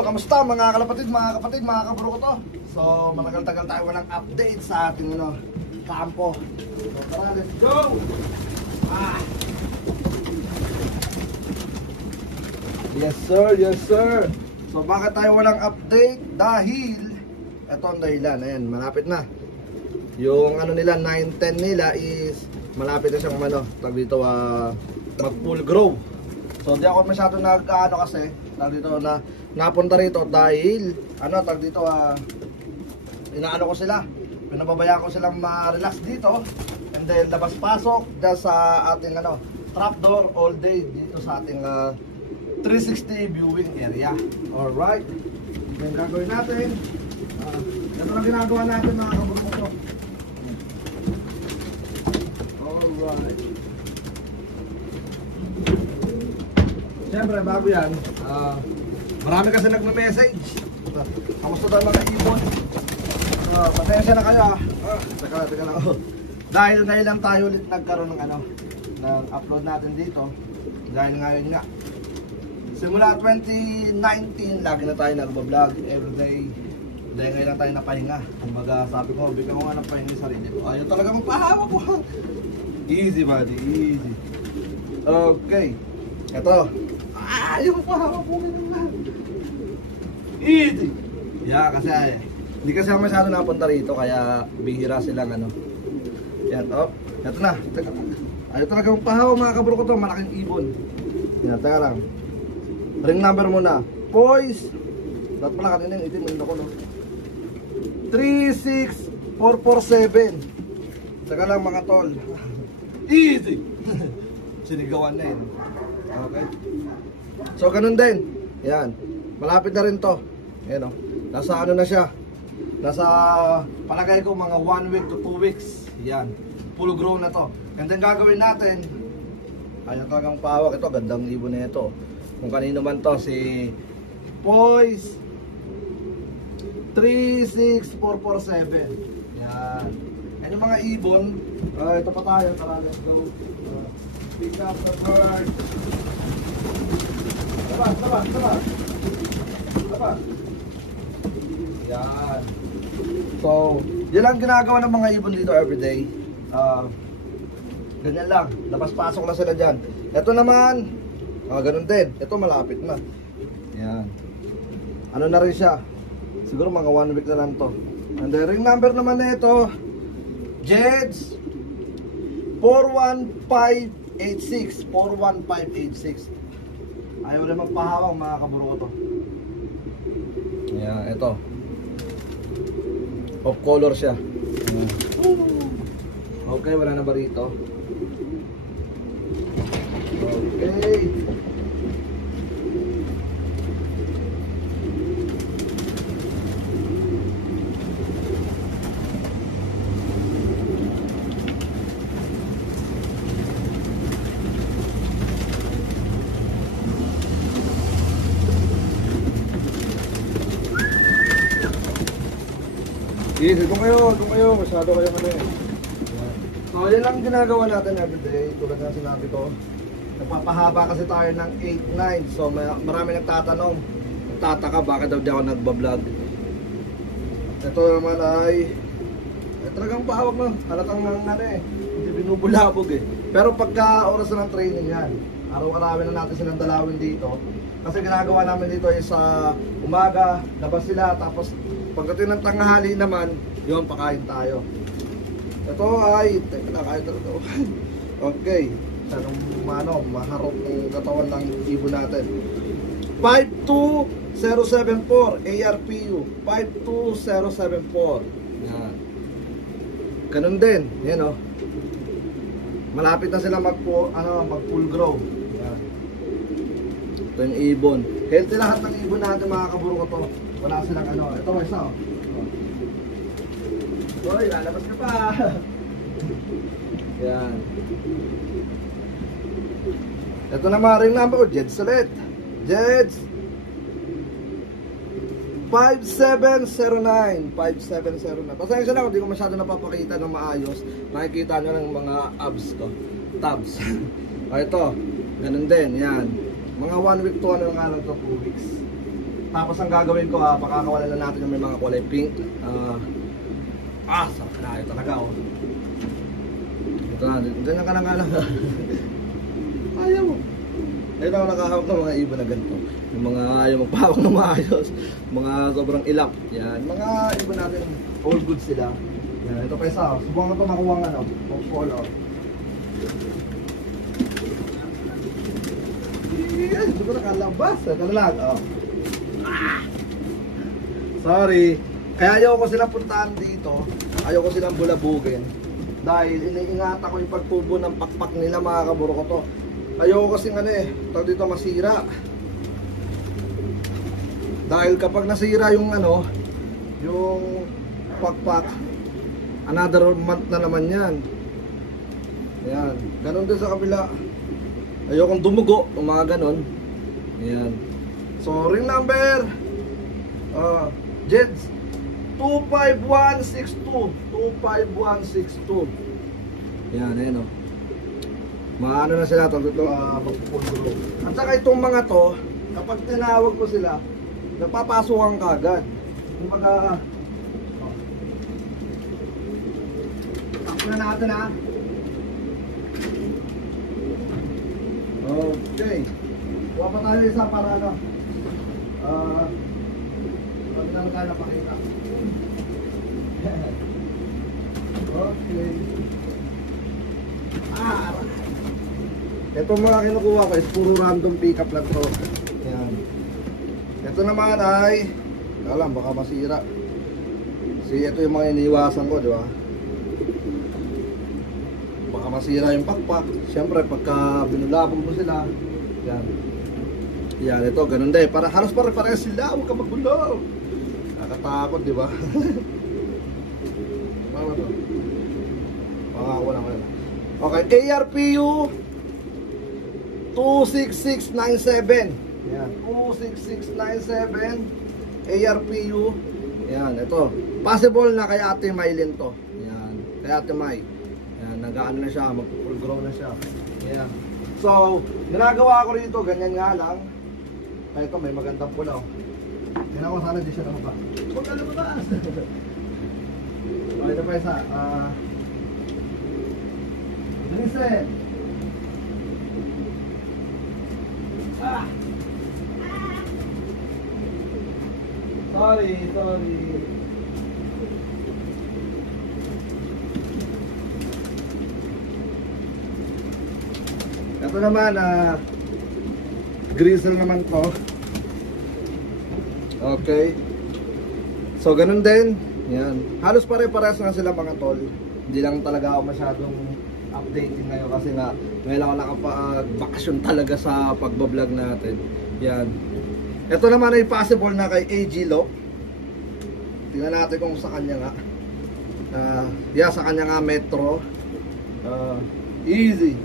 Yo, kamusta mga kalapatid, mga kapatid, mga kabro ko to. So, matagal-tagal tayo walang update sa ating kampo. So, tara, let's go! Yes sir, yes sir. So, bakit tayo walang update? Dahil, eto ang dahilan, ayan, malapit na. Yung nila, 9-10 nila is, malapit na siyang tag dito, mag full grow. So, di ako masyado kasi, tag dito napunta rito dahil tag dito inaano ko sila, pinababayaan ko silang ma-relax dito, and then labas pasok dahil sa ating trapdoor all day dito sa ating 360 viewing area. Alright, yung gagawin natin, ito na ginagawa natin mga kaburo. Alright, siyempre bago yan, marami kasi nagme-message. Kamusta daw mga ibon? Pasensya na kayo. Teka lang. Dahil lang tayo ulit nagkaroon ng upload natin dito. Dahil ngayon nga, simula 2019, lagi na tayo nagbablog everyday. Dahil ngayon lang tayo napahinga. Kumbaga sabi ko, bigyan ko nga ng pahinga sa sarili ko. Ayaw talaga magpahawa ko. Easy buddy, easy. Okay, ito. Ayaw magpahawa po naman. Easy. Yeah, kasi hindi kasi ako masyado napunta rito, kaya bihira silang yan, ito na. Ayaw talaga magpahawa mga kabro ko to, malaking ibon. Yan, teka lang. Ring number muna. Poise. Dapat pala kanina yung itim, ko no. 36447. Teka lang mga tol. Easy. Sinigawan na yun. Okay. So ganun din. Yan. Malapit na rin to. Ayan o. Nasa na siya. Nasa palagay ko mga 1 week to 2 weeks. Yan. Full grown na to. And then gagawin natin, ayun talagang pawak ito. Gandang ibon na ito. Kung kanino man to, si Poise 36447. Yan. Yan yung mga ibon. Ito pa tayo. Tara, let's go. Pick up the bird. Labas. Yan. So, yun lang ginagawa ng mga ibon dito everyday. Ganyan lang. Labas-pasok lang sila dyan. Ito naman, ganun din. Ito malapit na. Yan. Ano na rin siya? Siguro mga 1 week na lang to. And the ring number naman na ito, Jeds 41586. 41586. Ayaw rin magpahawang mga kaburo ko to. Ayan, ito. Off color siya. Ayan. Okay, wala na ba rito? Okay. Yes, kung kayo, masyado kayo So, yan lang ginagawa natin everyday. Tulad nga sinabi ko, nagpapahaba kasi tayo ng 8-9. So, marami nagtatanong, nagtataka bakit daw di ako nagbablog. Ito naman ay talagang pahawak na. Halatang hindi binubulabog Pero pagka oras na ng training yan, araw-arawin na natin silang dalawin dito. Kasi ginagawa namin dito ay sa umaga, labas sila, tapos pagdating ng tanghali naman, yun, pakain tayo. Ito ay, teka lang, kahit ito. Okay, sanang maharap ng katawan ng ibon natin. 52074 ARPU, 52074. Yan. Ganun din, yan o. Malapit na sila mag full grow. Yan. Ito yung ibon. Healthy lahat ng ibon natin mga kaburo ko to. Wala silang ito may isa Hoy, lalabas ka pa. Yan. Ito naman ring number, Jeds ulit. Jeds 5709. Pasensya na kung di ko masyado napapakita ng maayos. Nakikita nyo ng mga abs ko, tabs. Ito, ganun din, yan. Mga 1 week to nga lang to, 2 weeks. Tapos ang gagawin ko, pakakawalan na natin yung may mga kulay pink. Sarap na ito talaga, oh. Ito na, dyan ka na nga lang. Ayaw mo. Ngayon ako nakahawak ng mga ibon na ganito. Yung mga ayaw magpahawak ng maayos. Mga sobrang ilap. Yan, mga ibon natin, all good sila. Yan, ito pa isa, subukan ko ito makuha nga, no? Polo. Yes, ito ko nakalabas. Ito na lang, oh. Sorry. Kaya ayaw ko silang puntahan dito. Ayaw ko silang bulabugin. Dahil iniingatan ko yung pagtubo ng pakpak nila, mga kaburo ko to. Ayaw ko kasing tawag dito masira. Dahil kapag nasira yung yung pakpak, another month na naman yan. Ayan. Ganon din sa kabila. Ayaw kong dumugo, yung mga ganon. Ayan. So, ring number Jeds 25162. 25162. Yan, ayan o. Maano na sila ito, magpupulgulo. At saka itong mga to, kapag tinawag ko sila, napapasukan ka agad. Yung mga takpo na natin, ha. Okay. Kuha pa tayo isa para pag lang tayo napakita. Okay. Ito mga kinukuha ko is puro random pick up lang to. Ayan. Ito naman ay alam, baka masira. Kasi ito yung mga iniiwasan ko, di ba? Baka masira yung pakpak. Siyempre pagka binulabog mo sila, yan. Yan, ito, ganun din. Para halos pare-pares sila, huwag ka magulo. Nakakatakot, di ba? Ano to? Makakakuha na ko na. Okay, ARPU 26697. Yan, 26697 ARPU. Yan, ito. Possible na kay Ate Maylin to. Yan, kay Ate May. Yan, nag-ano na siya, mag-full grow na siya. Yan. So, ginagawa ko rito, ganyan nga lang. Ay, ito, may magandang pula, oh. Tingnan ko sana di siya naman ba. Huwag ka lumabas! Okay, ito pa isa. Listen! Sorry. Ito naman, grizzle naman to. Okay. So, ganun din. Yan. Halos pare-pares na sila mga tol. Hindi lang talaga ako masyadong updating ngayon kasi nga ngayon ako nakapag-bakasyon talaga sa pagbablog natin. Yan. Ito naman ay possible na kay AG Lock. Tingnan natin kung sa kanya nga. Sa kanya nga Metro. Easy.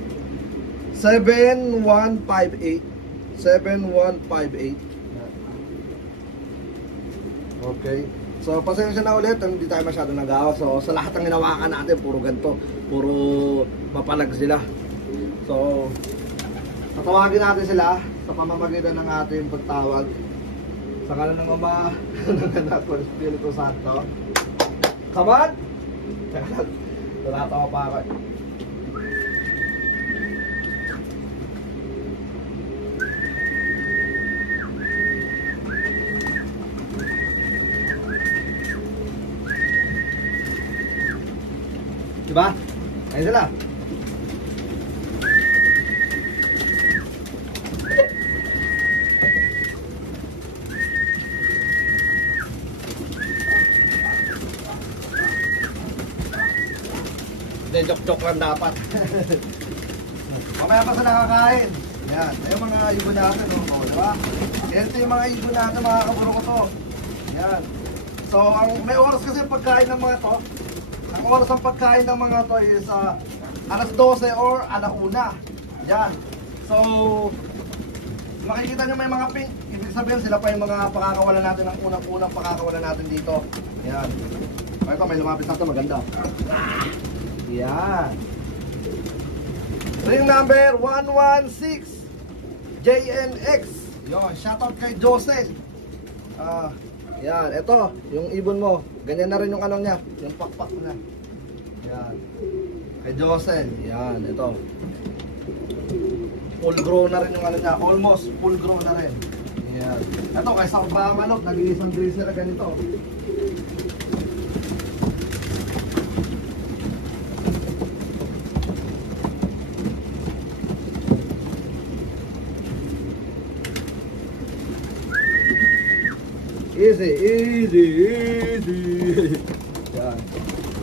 7158. 7158. Okay. So, pasensya na ulit, hindi tayo masyado nag-awa. So, sa lahat ng hinawakan natin, puro ganito. Puro mapalag sila. So, tatawagin natin sila sa pamamagitan ng ating pagtawag. Sa ngalan ng Ama, ng Anak, ng Espiritu Santo. Come on! Tunatawa pa ako. Diba? Ayun sila. Hindi, joke-joke lang dapat. Mamaya pa sa nakakain. Yan. Ayun mga ibon natin. Diba? Ito yung mga ibon natin, mga kaburo ko to. Yan. So, may oras kasi pagkain ng mga to. Ang oras ng pagkain ng mga to is alas 12 or alauna. Yan. So, makikita nyo may mga pink. Ibig sabihin sila pa yung mga pakakawalan natin, ang unang-unang pakakawalan natin dito. Yan. Ito, may lumapit na ito. Maganda. Yan. Ring number 116 JNX. Yon, shoutout kay Jose. Yan, ito, yung ibon mo. Ganyan na rin yung ano niya, yung pakpak na. Yan. Kay Josel, yan, ito. Full grow na rin yung ano niya, almost full grow na rin. Yan. Ito, kay South Bahamanok, nag-iisang drizzle na ganito. Easy, easy, easy. Yan.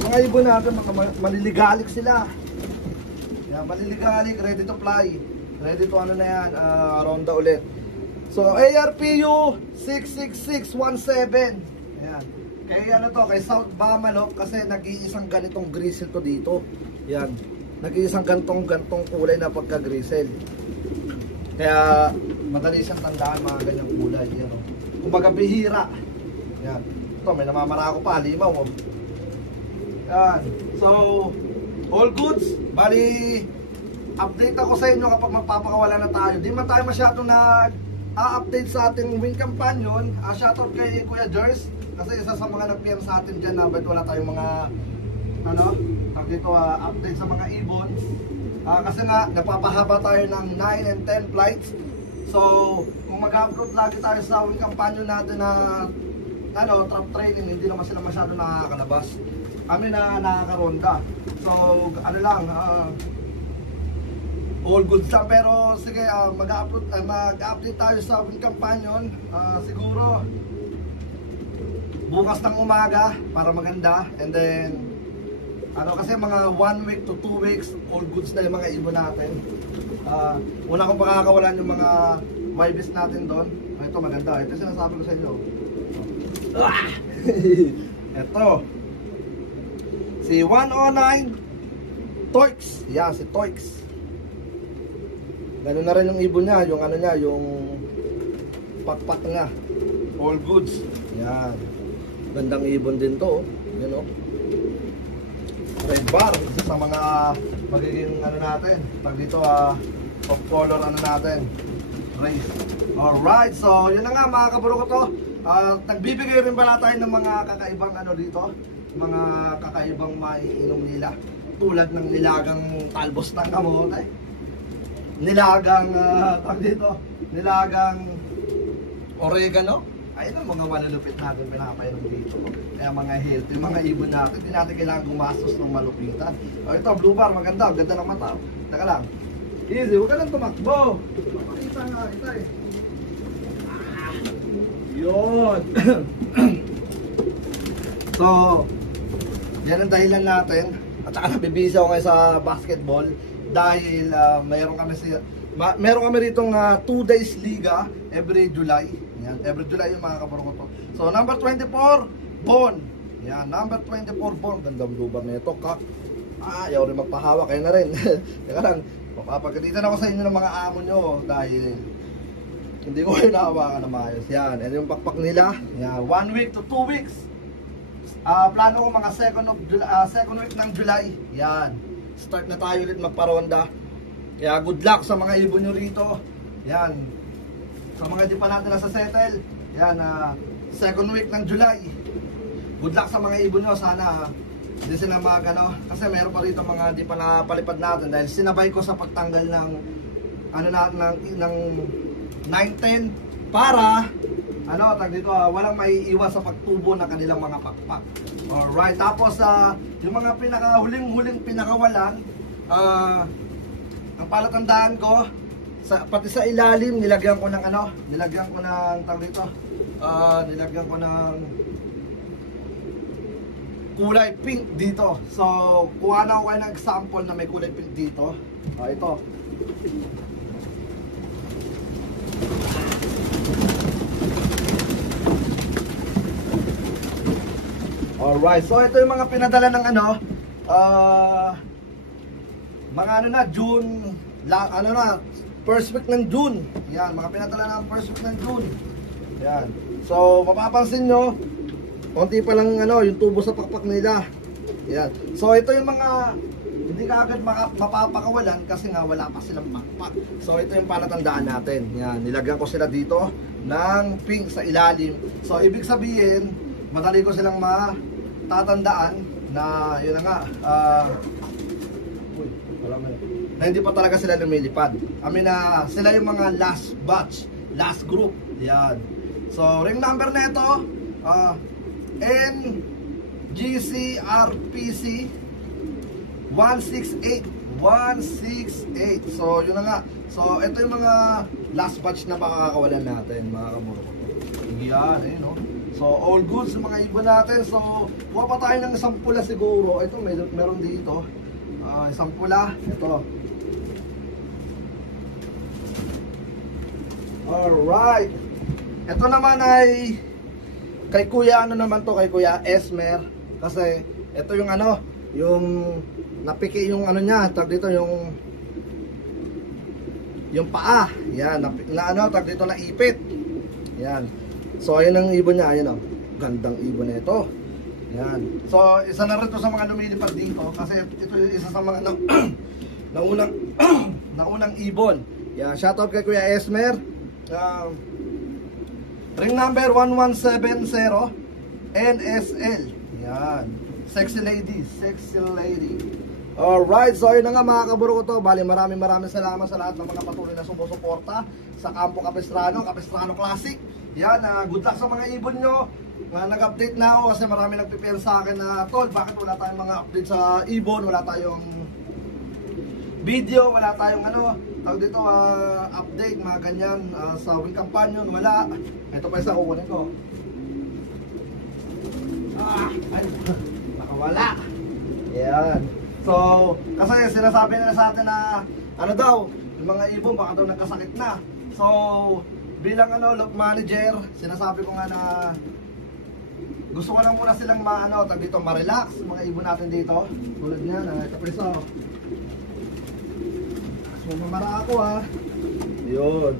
Mga ibon natin, maliligalik sila. Yan, maliligalik, ready to fly. Ready to ano na yan, ronda ulit. So, ARPU 66617. Yan. Kaya ano to, kay South Bahamanok, kasi nag-iisang ganitong grizzle to dito. Yan. Nag-iisang gantong kulay na pagka-grizzle. Kaya, madali siyang tandaan mga ganyang kulay. Yan, oh. Kumbaga bihira. Yan. Ito, may namamara ako pa, limaw. Oh. Yan. So, all goods. Bali, update ako sa inyo kapag magpapakawala na tayo. Di man tayo masyadong nag-update sa ating wing companion. Shoutout kay Kuya Jers. Kasi isa sa mga nag-PM sa atin dyan na ba't wala tayong mga dito, update sa mga ibon. Kasi nga, napapahaba tayo ng 9 and 10 flights. So, kung mag-upload lagi tayo sa wing companion natin na trap training, hindi naman sila masyado nakakalabas. Kami na nakakaronda. So, ano lang, all good lang. Pero sige, mag-update tayo sa wing companion. Siguro, bukas ng umaga para maganda. And then, kasi mga 1 week to 2 weeks, all goods na yung mga ibon natin. Una kong pakakawalan yung mga MyBeast natin doon. Ito maganda, ito sinasabi ko sa inyo. Ito si 109 Toix. Yeah, si Toix. Ganun na rin yung ibon niya, yung ano niya, yung pakpak niya. All goods. Yan. Gandang ibon din to, you know. Red bar, isa sa mga magiging ano natin, pag dito of color ano natin, race. Alright, so yun na nga mga kaburo ko to. Nagbibigay rin pala tayo ng mga kakaibang ano dito, mga kakaibang maiinom nila, tulad ng nilagang talbos ng kamote, nilagang dito, nilagang oregano. Ayun ang mga malulupit natin pinapainom dito. Kaya mga healthy, mga ibon natin, hindi natin kailangan gumastos ng malupitan. Ito, blue bar, maganda, ganda ng mata. Taka lang. Easy, huwag ka lang tumakbo. Papakita nga, ito eh. Yun. So, yan ang dahilan natin. At saka nabibisa ako ngayon sa basketball. Dahil meron kami ritong 2 days liga every July. Yan, every July yung mga kabaro ko to. So, number 24, Bon. Yan, number 24, Bon. Gandang lubar na ito, kak. Ayaw rin magpahawak, kayo na rin. Teka lang, mapapagalitan ako sa inyo ng mga amo nyo dahil hindi ko kayo nahawakan na maayos. Yan, and yung pakpak nila. Yan, 1 week to 2 weeks. Plano ko mga second week ng July. Yan, start na tayo ulit magparonda. Kaya good luck sa mga ibon nyo rito. Yan. Sa mga di pa natin nasa settle, yan, second week ng July. Good luck sa mga ibon nyo, sana hindi sila kasi meron pa rito mga di pa napalipad natin dahil sinabay ko sa pagtanggal ng ng 9-10 para dito, walang maiiwas sa pagtubo ng kanilang mga pakpak. Alright, tapos yung mga huling pinakawalan, ang palatandaan ko, pati sa ilalim nilagyan ko ng nilagyan ko ng kulay pink dito. So, kuha na ako kayo ng example na may kulay pink dito. Ito. Alright, so ito yung mga pinadala ng mga June, first week ng June. Yan, mga pinadala ng first week ng June. Yan. So, mapapansin nyo, konti pa lang yung tubo sa pakpak nila. Yan. So, ito yung mga hindi ka agad mapapakawalan kasi nga wala pa silang pakpak. So, ito yung palatandaan natin. Yan, nilagyan ko sila dito ng pink sa ilalim. So ibig sabihin, madali ko silang matatandaan na yun na nga, na hindi pa talaga sila lumilipad. I mean, sila yung mga last batch, last group. Yan. So ring number na ito, NGCRPC 168. So yun na nga. So ito yung mga last batch na makakawalan natin, mga kamuro. Yan, eh, no? So all goods mga ibon natin. So kuha pa tayo ng isang pula siguro. Ito meron dito. Isang pula. Ito. Alright. Ito naman ay kay Kuya, ano naman to, kay Kuya Esmer. Kasi ito yung ano, yung napiki yung ano niya, tag dito yung paa. Yan, na ano, tag dito na ipit. Yan. So ayun ang ibon niya, ayun oh. Gandang ibon na ito. Yan. So isa na rin to sa mga lumilipad dito kasi ito isa sa mga naunang ibon. Yan, shoutout kay Kuya Esmer. Ring number 1170 NSL. Yan. Sexy lady. Alright, so yun na nga mga kaburo ko to. Bali maraming salamat sa lahat ng mga patuloy na sumusuporta sa Campo Capistrano Classic. Yan, good luck sa mga ibon nyo. Nag-update na ako kasi marami nagpipil sa akin na, tol, bakit wala tayong mga update sa ibon, wala tayong video, wala tayong ano, dito update, mga ganyan, sa Wing Companion, wala. Ito pa isa, kukunin ko. Ay, nakawala. Yan. So, kasi sinasabi nila sa atin na, ano daw, yung mga ibon baka daw nagkasakit na. So, bilang ano, lock manager, sinasabi ko nga na gusto ko lang muna silang dito ma-relax, mga ibon natin dito. Tulad niyan, ito pa isa. So, mamara ako Yun.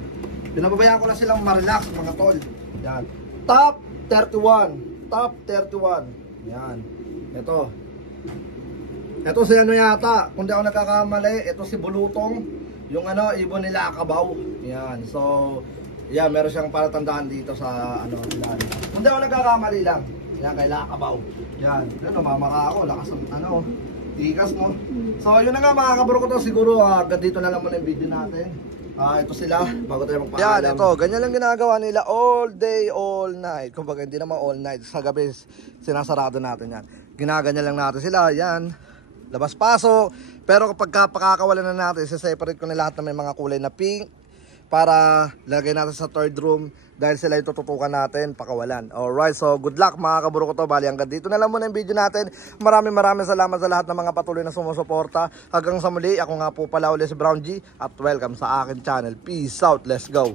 Pinababayaan ko na silang ma-relax, mga tol. Yan. Top 31. Yan. Ito si ano yata, kung di ako nagkakamali, ito si Bulutong, yung ano, ibon nila Kabaw. Yan. So, yan, meron siyang palatandaan dito sa ano, ilalim. Kung di ako nagkakamali lang. Yan, kay Lakabaw. Yan. Yan, namamara ako, lakas ng ano, tikas mo. So, yun na nga mga kaburo ko to, siguro dito na lang muna yung video natin. Ito sila, bago tayo magpaalam. Yan, ito, ganyan lang ginagawa nila all day, all night. Kumbaga, hindi naman all night. Sa gabi, sinasarado natin yan. Ginaganyan lang natin sila, yan. Labas-pasok. Pero kapag pakakawalan na natin, separate ko na lahat na may mga kulay na pink para lagay natin sa third room dahil sila yung tututukan natin, pakawalan. Alright, so good luck mga kaburo ko to. Bali hanggang dito na lang muna yung video natin. Maraming salamat sa lahat ng mga patuloy na sumusuporta. Hanggang sa muli, ako nga po pala ulit si Brown G at welcome sa akin channel. Peace out, let's go.